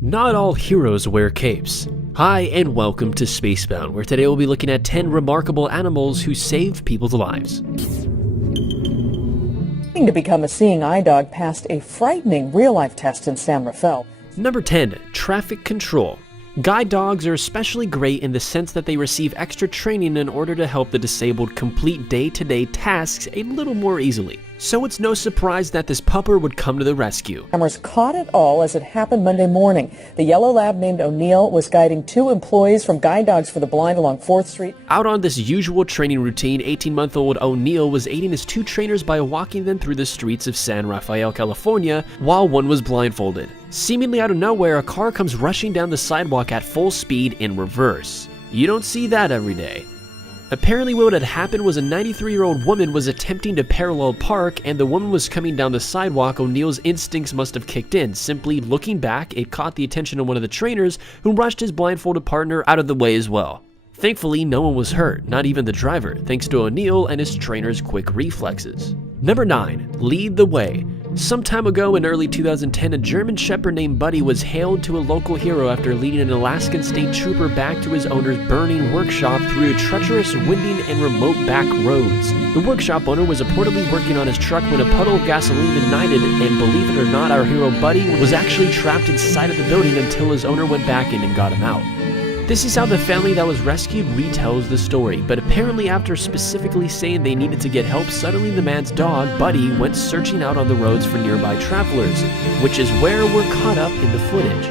Not all heroes wear capes. Hi and welcome to Spacebound, where today we'll be looking at 10 remarkable animals who save people's lives. To become a seeing eye dog passed a frightening real-life test in San Rafael. Number 10. Traffic control. Guide dogs are especially great in the sense that they receive extra training in order to help the disabled complete day-to-day tasks a little more easily. So it's no surprise that this pupper would come to the rescue. Cameras caught it all as it happened Monday morning. The yellow lab named O'Neill was guiding two employees from Guide Dogs for the Blind along 4th Street. Out on this usual training routine, 18-month-old O'Neill was aiding his two trainers by walking them through the streets of San Rafael, California, while one was blindfolded. Seemingly out of nowhere, a car comes rushing down the sidewalk at full speed in reverse. You don't see that every day. Apparently what had happened was a 93-year-old woman was attempting to parallel park, and the woman was coming down the sidewalk. O'Neill's instincts must have kicked in. Simply looking back, it caught the attention of one of the trainers, who rushed his blindfolded partner out of the way as well. Thankfully, no one was hurt, not even the driver, thanks to O'Neill and his trainer's quick reflexes. Number 9. Lead the way. Some time ago in early 2010, a German Shepherd named Buddy was hailed to a local hero after leading an Alaskan state trooper back to his owner's burning workshop through treacherous, winding, and remote back roads. The workshop owner was reportedly working on his truck when a puddle of gasoline ignited, and believe it or not, our hero Buddy was actually trapped inside of the building until his owner went back in and got him out. This is how the family that was rescued retells the story, but apparently after specifically saying they needed to get help, suddenly the man's dog, Buddy, went searching out on the roads for nearby travelers, which is where we're caught up in the footage.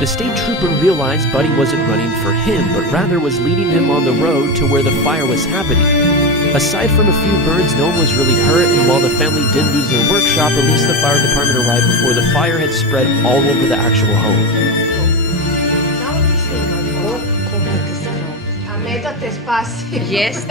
The state trooper realized Buddy wasn't running for him, but rather was leading him on the road to where the fire was happening. Aside from a few birds, no one was really hurt, and while the family did lose their workshop, at least the fire department arrived before the fire had spread all over the actual home. Yes.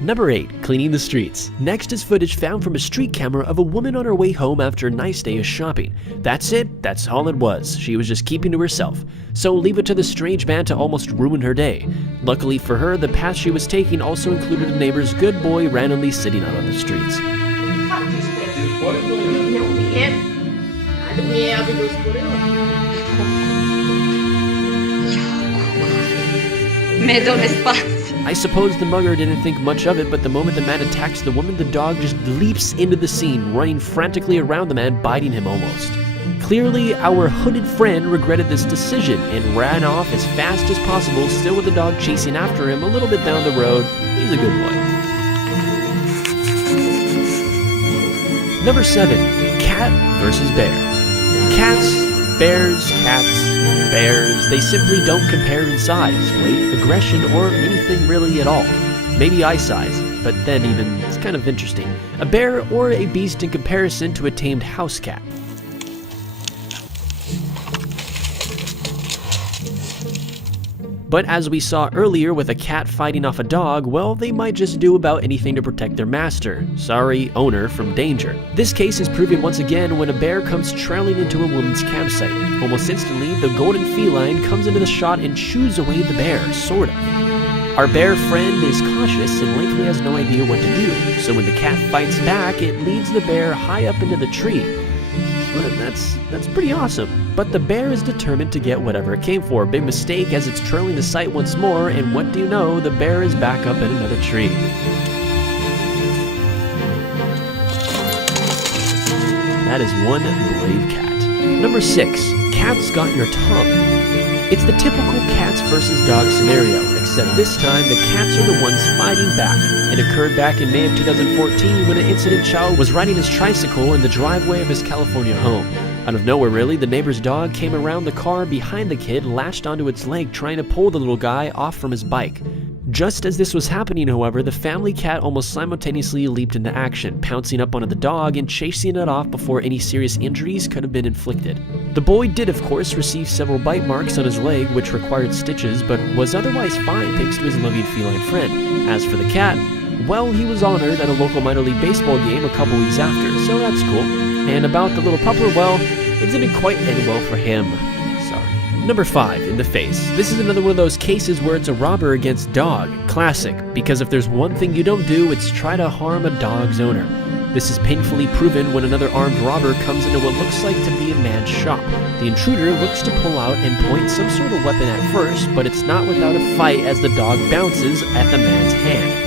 Number 8. Cleaning the streets. Next is footage found from a street camera of a woman on her way home after a nice day of shopping. That's it, that's all it was. She was just keeping to herself. So leave it to the strange man to almost ruin her day. Luckily for her, the path she was taking also included a neighbor's good boy randomly sitting out on the streets. I suppose the mugger didn't think much of it, but the moment the man attacks the woman, the dog just leaps into the scene, running frantically around the man, biting him almost. Clearly, our hooded friend regretted this decision and ran off as fast as possible, still with the dog chasing after him a little bit down the road. He's a good boy. Number 7. Cat versus bear. Cats, bears, they simply don't compare in size, weight, aggression, or anything really at all. Maybe eye size, but then even it's kind of interesting. A bear or a beast in comparison to a tamed house cat. But as we saw earlier with a cat fighting off a dog, well, they might just do about anything to protect their master. Sorry, owner, from danger. This case is proven once again when a bear comes trailing into a woman's campsite. Almost instantly, the golden feline comes into the shot and chews away the bear, sort of. Our bear friend is cautious and likely has no idea what to do, so when the cat fights back, it leads the bear high up into the tree. But that's pretty awesome. But the bear is determined to get whatever it came for. Big mistake as it's trailing the sight once more, and what do you know, the bear is back up in another tree. That is one brave cat. Number 6. Cat's got your tongue. It's the typical cats versus dogs scenario, except this time the cats are the ones fighting back. It occurred back in May of 2014 when an incident child was riding his tricycle in the driveway of his California home. Out of nowhere really, the neighbor's dog came around the car behind the kid, lashed onto its leg, trying to pull the little guy off from his bike. Just as this was happening, however, the family cat almost simultaneously leaped into action, pouncing up onto the dog and chasing it off before any serious injuries could have been inflicted. The boy did, of course, receive several bite marks on his leg, which required stitches, but was otherwise fine thanks to his loving feline friend. As for the cat, well, he was honored at a local minor league baseball game a couple weeks after, so that's cool. And about the little pupper, well, it didn't quite end well for him. Sorry. Number 5, In the Face. This is another one of those cases where it's a robber against dog. Classic, because if there's one thing you don't do, it's try to harm a dog's owner. This is painfully proven when another armed robber comes into what looks like to be a man's shop. The intruder looks to pull out and point some sort of weapon at first, but it's not without a fight as the dog bounces at the man's hand.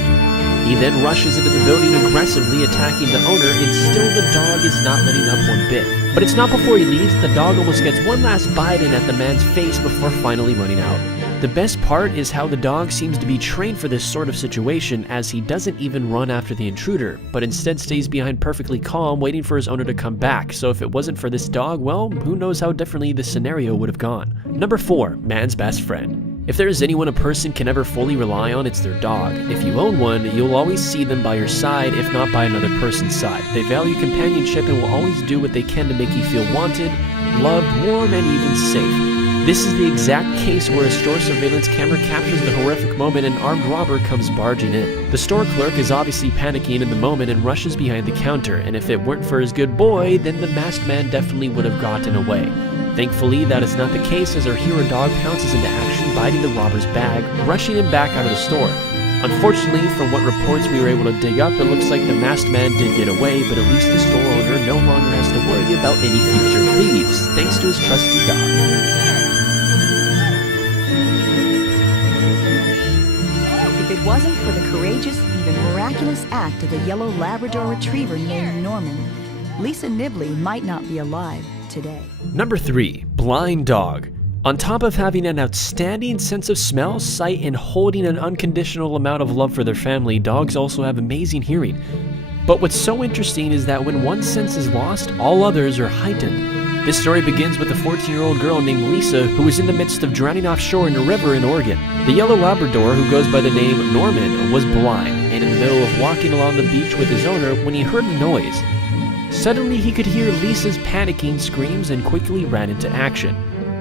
He then rushes into the building aggressively attacking the owner, and still the dog is not letting up one bit. But it's not before he leaves, the dog almost gets one last bite in at the man's face before finally running out. The best part is how the dog seems to be trained for this sort of situation, as he doesn't even run after the intruder, but instead stays behind perfectly calm, waiting for his owner to come back. So if it wasn't for this dog, well, who knows how differently this scenario would have gone. Number 4, Man's Best Friend. If there is anyone a person can ever fully rely on, it's their dog. If you own one, you'll always see them by your side, if not by another person's side. They value companionship and will always do what they can to make you feel wanted, loved, warm, and even safe. This is the exact case where a store surveillance camera captures the horrific moment an armed robber comes barging in. The store clerk is obviously panicking in the moment and rushes behind the counter, and if it weren't for his good boy, then the masked man definitely would have gotten away. Thankfully, that is not the case, as our hero dog pounces into action, biting the robber's bag, rushing him back out of the store. Unfortunately, from what reports we were able to dig up, it looks like the masked man did get away, but at least the store owner no longer has to worry about any future thieves, thanks to his trusty dog. If it wasn't for the courageous, even miraculous act of a yellow Labrador retriever named Norman, Lisa Nibley might not be alive today. Number 3, Blind Dog. On top of having an outstanding sense of smell, sight, and holding an unconditional amount of love for their family, dogs also have amazing hearing. But what's so interesting is that when one sense is lost, all others are heightened. This story begins with a 14-year-old girl named Lisa who was in the midst of drowning offshore in a river in Oregon. The yellow Labrador, who goes by the name Norman, was blind and in the middle of walking along the beach with his owner when he heard a noise. Suddenly he could hear Lisa's panicking screams and quickly ran into action.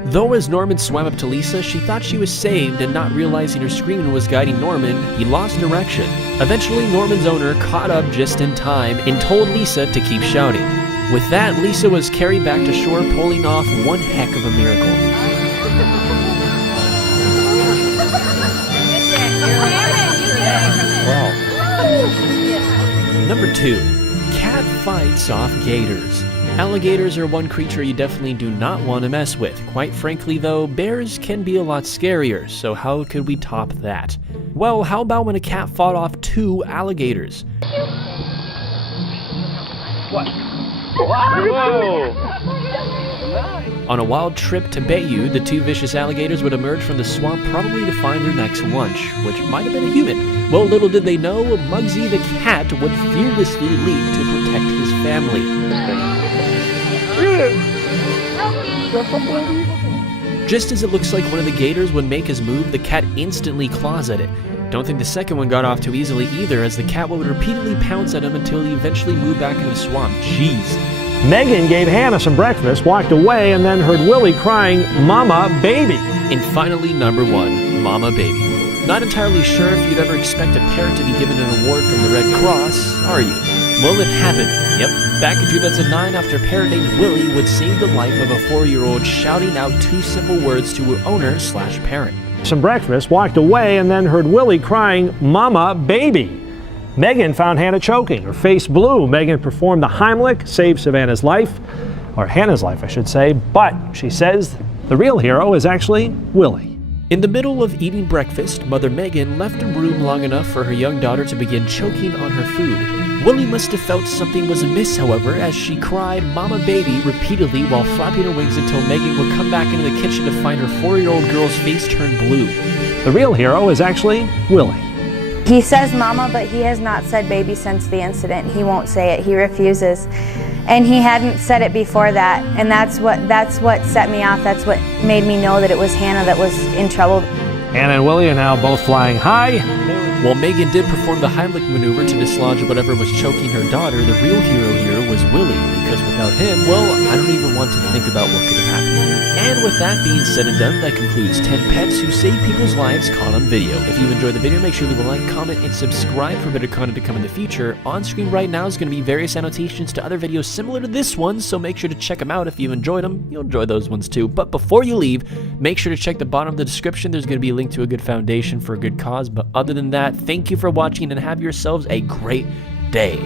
Though as Norman swam up to Lisa, she thought she was saved, and not realizing her screaming was guiding Norman, he lost direction. Eventually, Norman's owner caught up just in time and told Lisa to keep shouting. With that, Lisa was carried back to shore, pulling off one heck of a miracle. Wow. Number 2. Cat fights off gators. Alligators are one creature you definitely do not want to mess with. Quite frankly though, bears can be a lot scarier, so how could we top that? Well, how about when a cat fought off 2 alligators? What? Whoa! On a wild trip to Bayou, the 2 vicious alligators would emerge from the swamp probably to find their next lunch, which might have been a human. Well, little did they know, Muggsy the cat would fearlessly leap to protect his family. Just as it looks like one of the gators would make his move, the cat instantly claws at it. Don't think the second one got off too easily either, as the cat would repeatedly pounce at him until he eventually moved back into the swamp. Jeez. Megan gave Hannah some breakfast, walked away, and then heard Willie crying, "Mama, baby." And finally, number 1, Mama Baby. Not entirely sure if you'd ever expect a parent to be given an award from the Red Cross, are you? Well, it happened. Yep, back in 2009, after a parent named Willie would save the life of a 4-year-old shouting out 2 simple words to her owner/parent. Some breakfast, walked away, and then heard Willie crying, "Mama, baby." Megan found Hannah choking, her face blue. Megan performed the Heimlich, saved Savannah's life, or Hannah's life, I should say, but she says the real hero is actually Willie. In the middle of eating breakfast, Mother Megan left a room long enough for her young daughter to begin choking on her food. Willie must have felt something was amiss, however, as she cried "Mama Baby" repeatedly while flapping her wings until Megan would come back into the kitchen to find her 4-year-old girl's face turn blue. The real hero is actually Willie. He says mama, but he has not said baby since the incident. He won't say it. He refuses. And he hadn't said it before that. And that's what set me off. That's what made me know that it was Hannah that was in trouble. Hannah and Willie are now both flying high. While Megan did perform the Heimlich maneuver to dislodge whatever was choking her daughter, the real hero here was Willie, because without him, well, I don't even want to think about what could have happened. And with that being said and done, that concludes 10 pets who save people's lives caught on video. If you enjoyed the video, make sure to leave a like, comment, and subscribe for better content to come in the future. On screen right now is going to be various annotations to other videos similar to this one, so make sure to check them out. If you enjoyed them, you'll enjoy those ones too. But before you leave, make sure to check the bottom of the description. There's going to be a link to a good foundation for a good cause. But other than that, thank you for watching and have yourselves a great day.